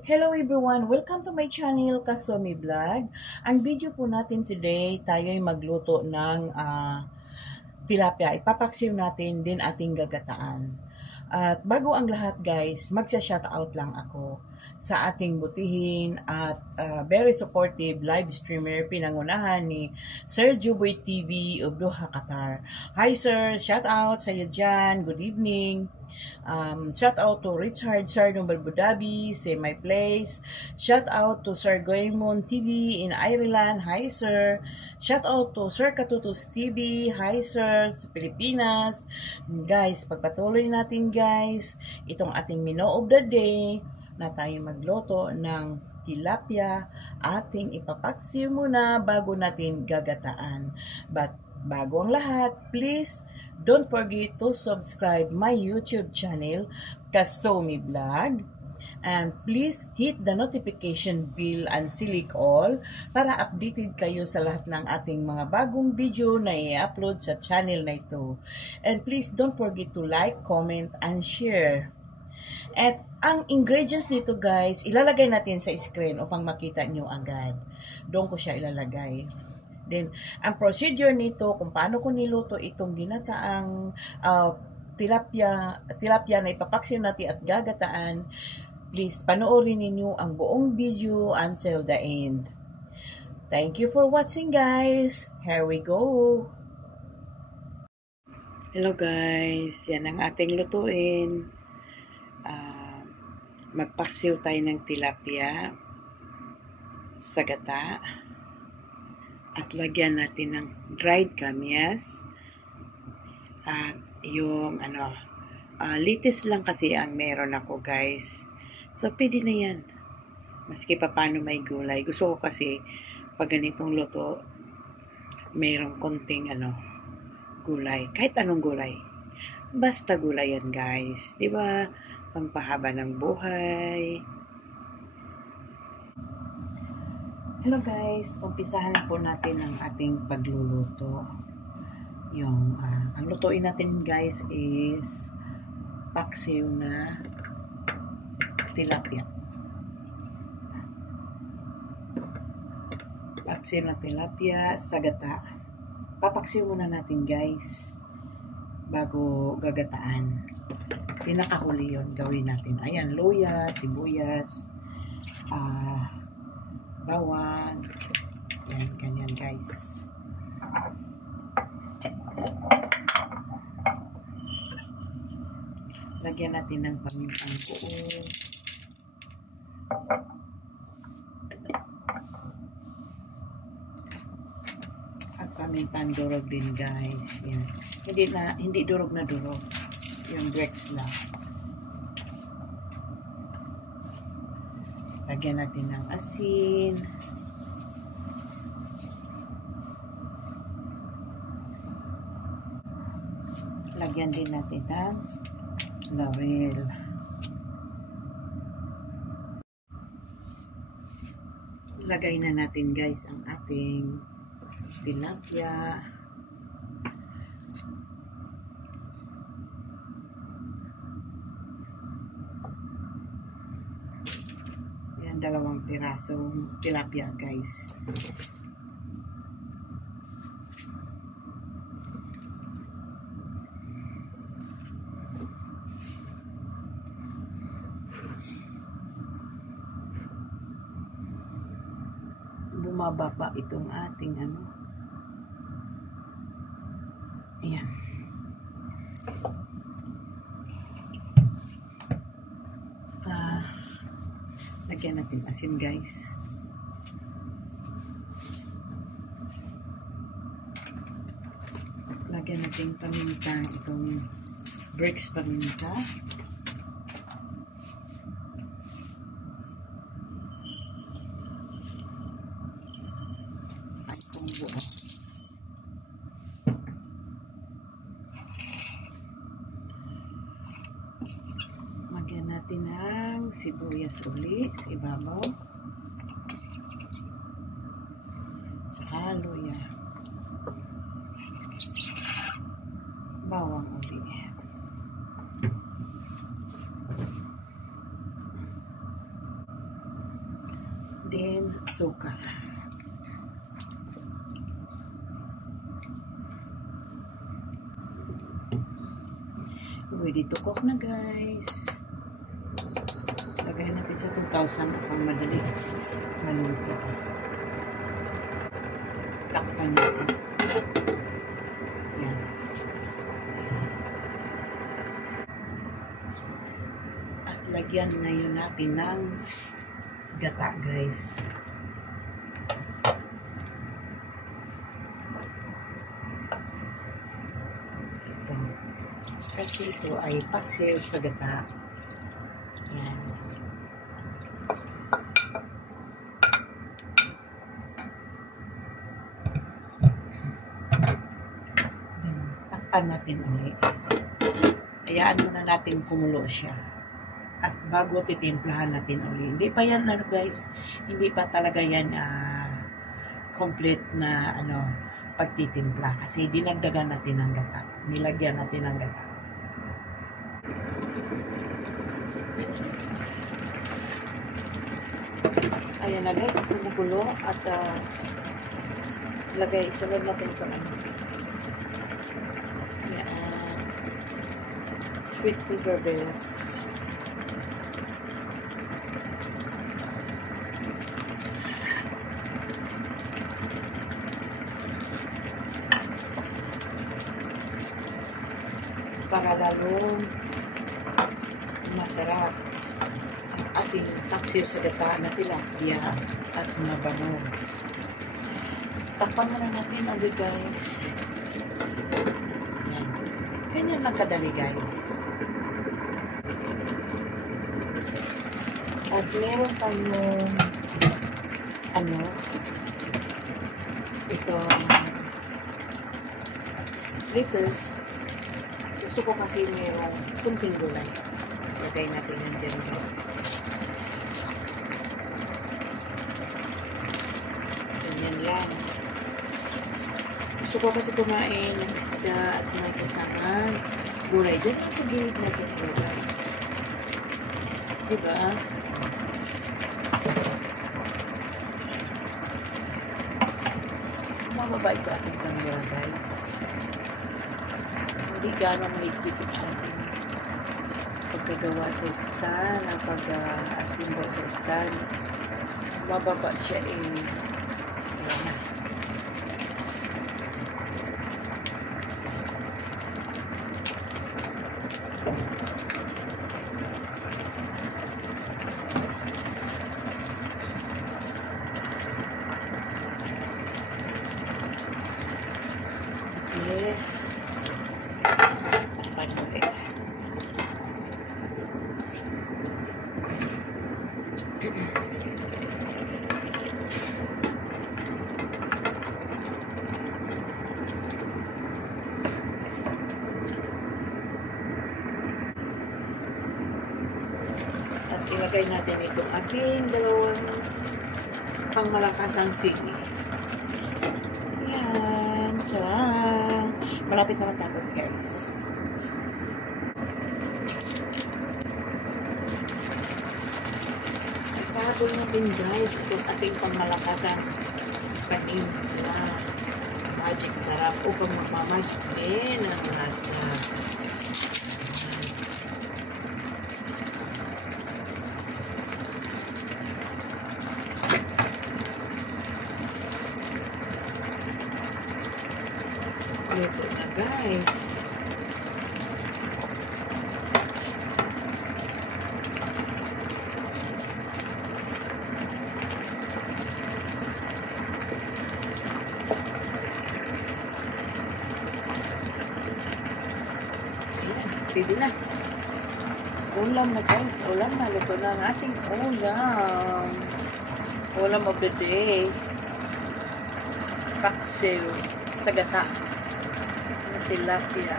Hello everyone! Welcome to my channel, Kasomi Vlog. Ang video po natin today, tayo ay magluto ng tilapia. Ipapaksiw natin din ating gagataan. At bago ang lahat guys, magsa-shoutout lang ako sa ating butihin at very supportive live streamer pinangunahan ni Sir Juboy TV of Doha, Qatar. Hi sir, shoutout sa iyo dyan. Good evening. Shout out to Richard Sir ng Abu Dhabi, say my place. Shout out to Sir Goemon TV in Ireland. Hi sir. Shout out to Sir Katutus TV. Hi sir sa Pilipinas. Guys, pagpatuloy natin guys itong ating menu of the day na tayo magluto ng tilapia. Ating ipapaksiw muna bago natin gagataan. But bago ang lahat, please don't forget to subscribe my YouTube channel, Kasomi Vlog. And please hit the notification bell and select all para updated kayo sa lahat ng ating mga bagong video na i-upload sa channel na ito. And please don't forget to like, comment, and share. At ang ingredients nito guys, ilalagay natin sa screen upang makita nyo agad. Doon ko siya ilalagay. Then, ang procedure nito, kung paano ko niluto itong ginataang tilapia na ipapaksiw natin at gagataan, please panoorin ninyo ang buong video until the end. Thank you for watching guys. Here we go. Hello guys, yan ang ating lutuin. Magpaksiw tayo ng tilapia sa gata. At lagyan natin ng dried kamyas. At yung litis lang kasi ang meron ako guys. So pwede na yan. Maski pa paano may gulay. Gusto ko kasi pag ganitong luto, mayroong konting gulay. Kahit anong gulay. Basta gulay yan guys. Diba? Pangpahaba ng buhay. Hello guys, umpisahan po natin ang ating pagluluto. Ang lutuin natin guys is paksiw na tilapia. Paksiw na tilapia sa gata. Papaksiw muna natin guys bago gagataan. Pinakahuli yun gawin natin. Ayan, luya, sibuyas, bawang, yan, ganyan guys. Lagyan natin ng pamintang buo. At pamintang durog din guys. Yan. Hindi durog na durog. Yung breaks lang. Lagyan natin ng asin. Lagyan din natin ng laurel. Lagay na natin guys ang ating tilapia. Yan, 2 pirasong tilapia guys. Bumaba pa itong ating ayan. Lagyan natin asin guys. Lagyan natin paminta, itong breaks paminta. At kung buo. Lagyan natin ng sibuyas uli sa ibabaw. Saka luya. Bawang uli. Then, suka. Ready to cook na, guys. Lagay natin sa 2,000 upang madali maluto. Takpan natin. Yan. At lagyan ngayon natin ng gata, guys. Ito. Kasi ito ay paksiw sa gata. Yan. Takpan natin ulit. Hayaan muna natin kumulo siya. At bago titimplahan natin ulit. Hindi pa yan, guys. Hindi pa talaga yan complete na pagtitimpla. Kasi dinagdagan natin ng gata. Nilagyan natin ng gata. Ayan na, guys. Kumukulo. At sunod natin sa sweet finger bells. Para lalong masarap ang ating paksiw sa gata na tilapia at mabango. Takpan na natin ulit, guys. Yan. Ganyan lang kadali, guys. At meron tayong ito lettuce. Gusto ko kasi merong kunting gulay. Lagay natin yan dyan, guys. Ganyan lang. Gusto ko kasi kumain ng isda at may kasamang gulay. Dyan lang sa gilid natin gulay. Diba? Mababait ko ating camera, guys. Hindi gano'ng mahigpit ang ating pagkagawa sa stand, ang pag-assemble sa stand. Mababa siya ayan na. Okay. At ilagay natin itong ating dalawang pangmalakasang sili. Yan. Tiyarang. Malapit na matapos, guys. Ipagod natin, guys, itong ating pangmalakasang kanin na magic sarap upang magmamagic din ang lasa. Ito na, guys. Pwede na. Ulam na, guys. Ulam na. Luto na ang ating ulam. Ulam of the day. Paksiw sa gata. Tilapia.